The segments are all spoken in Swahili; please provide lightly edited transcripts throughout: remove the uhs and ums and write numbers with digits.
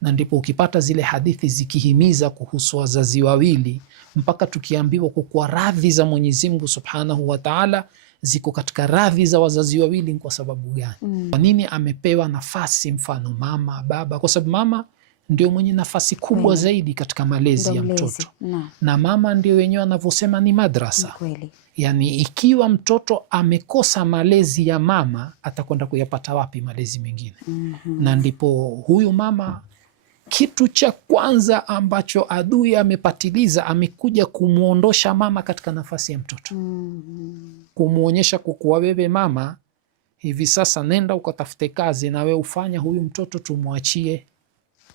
Na ndipo ukipata zile hadithi zikihimiza kuhusu wazazi wawili, mpaka tukiambiwa kwa radhi za Mwenyezi Mungu Subhanahu wa Ta'ala ziko katika radhi za wazazi wawili. Kwa sababu gani? Kwa nini amepewa nafasi mfano mama, baba? Kwa sababu mama ndio mwenye nafasi kubwa zaidi katika malezi ya mtoto na mama ndio wenyewe anavyosema ni madrasa. Yani ikiwa mtoto amekosa malezi ya mama, atakwenda kuyapata wapi malezi mengine? Na ndipo huyu mama, kitu cha kwanza ambacho adui amepatiliza, amekuja kumwondosha mama katika nafasi ya mtoto, kumwonyesha kukuwa wewe mama, hivi sasa nenda ukatafute kazi na we ufanya huyu mtoto tumwachie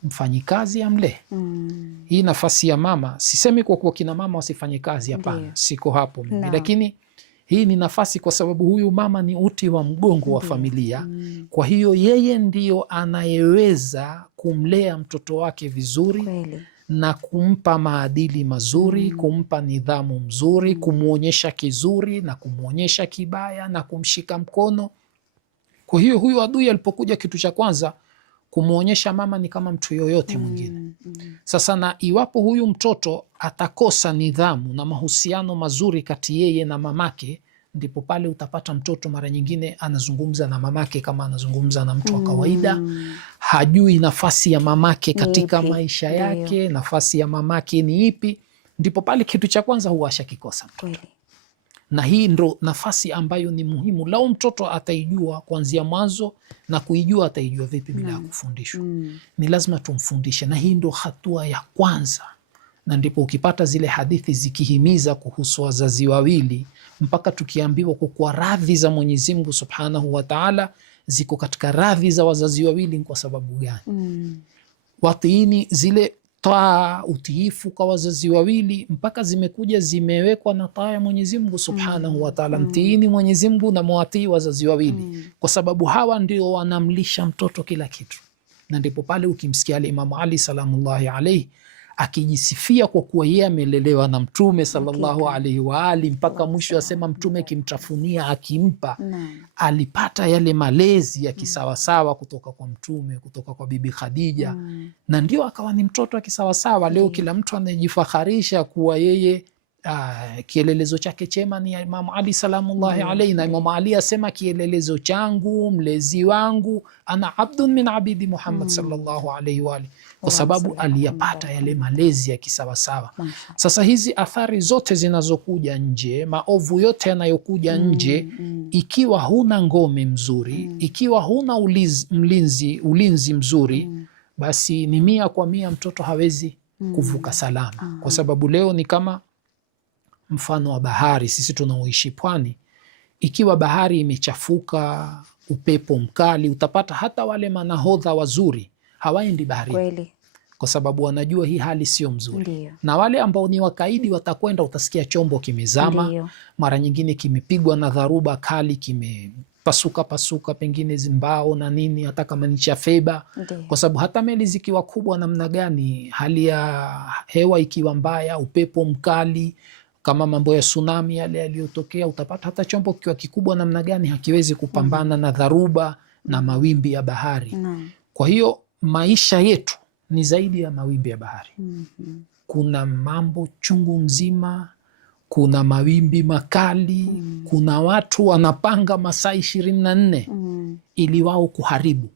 mfanyikazi amle. Hii nafasi ya mama, sisemi kwa kuwa kina mama wasifanye kazi, hapana, siko hapo mimi, lakini hii ni nafasi kwa sababu huyu mama ni uti wa mgongo wa familia. Kwa hiyo yeye ndiyo anayeweza kumlea mtoto wake vizuri na kumpa maadili mazuri, kumpa nidhamu mzuri, kumwonyesha kizuri na kumwonyesha kibaya na kumshika mkono. Kwa hiyo huyu adui alipokuja, kitu cha kwanza kumwonyesha mama ni kama mtu yoyote mwingine. Sasa na iwapo huyu mtoto atakosa nidhamu na mahusiano mazuri kati yeye na mamake, ndipo pale utapata mtoto mara nyingine anazungumza na mamake kama anazungumza na mtu wa kawaida. Hajui nafasi ya mamake katika maisha yake, nafasi ya mamake ni ipi. Ndipo pale kitu cha kwanza huwa ashakikosa mtoto. Na hii ndo nafasi ambayo ni muhimu. Lau mtoto ataijua kuanzia mwanzo, na kuijua ataijua vipi bila kufundishwa? Ni lazima tumfundishe, na hii ndo hatua ya kwanza. Na ndipo ukipata zile hadithi zikihimiza kuhusu wazazi wawili, mpaka tukiambiwa kwa radhi za Mwenyezi Mungu Subhanahu wa Ta'ala ziko katika radhi za wazazi wawili. Kwa sababu gani? Watiini, zile taa, utiifu kwa wazazi wawili, mpaka zimekuja zimewekwa na taa ya Mwenyezi Mungu Subhanahu wa Ta'ala. Mtiini Mwenyezi Mungu na muatii wazazi wawili, kwa sababu hawa ndio wanamlisha mtoto kila kitu. Na ndipo pale ukimsikia Imamu Ali salamullahi alayhi akijisifia kwa kuwa yeye amelelewa na Mtume sallallahu alaihi wa ali, mpaka mwisho asema Mtume kimtafunia akimpa, alipata yale malezi ya kisawasawa kutoka kwa Mtume, kutoka kwa Bibi Khadija, na ndio akawa ni mtoto wa kisawasawa. Leo kila mtu anajifaharisha kuwa yeye kielelezo chake chema ni Imamu Ali salamullahi alaihi, na Imamu Ali asema kielelezo changu, mlezi wangu, ana abdun min abidi Muhammad sallallahu alaihi wa ali, kwa sababu aliyapata yale malezi ya kisawasawa. Sasa hizi athari zote zinazokuja nje, maovu yote yanayokuja nje, ikiwa huna ngome mzuri, ikiwa huna ulinzi mzuri, basi ni 100% mtoto hawezi kuvuka salama. Kwa sababu leo ni kama mfano wa bahari, sisi tunaoishi pwani. Ikiwa bahari imechafuka, upepo mkali, utapata hata wale manahodha wazuri hawaendi baharini, kwa sababu wanajua hii hali sio mzuri. Na wale ambao ni wakaidi watakwenda, utasikia chombo kimezama, mara nyingine kimepigwa na dharuba kali, kimepasuka pengine zimbao na nini, hata kama ni cha feba. Kwa sababu hata meli zikiwa kubwa namna gani, hali ya hewa ikiwa mbaya, upepo mkali, kama mambo ya tsunami yale yaliyotokea, utapata hata chombo kikiwa kikubwa namna gani hakiwezi kupambana na dharuba na mawimbi ya bahari. Kwa hiyo maisha yetu ni zaidi ya mawimbi ya bahari. Kuna mambo chungu mzima, kuna mawimbi makali, kuna watu wanapanga masaa 24 ili wao kuharibu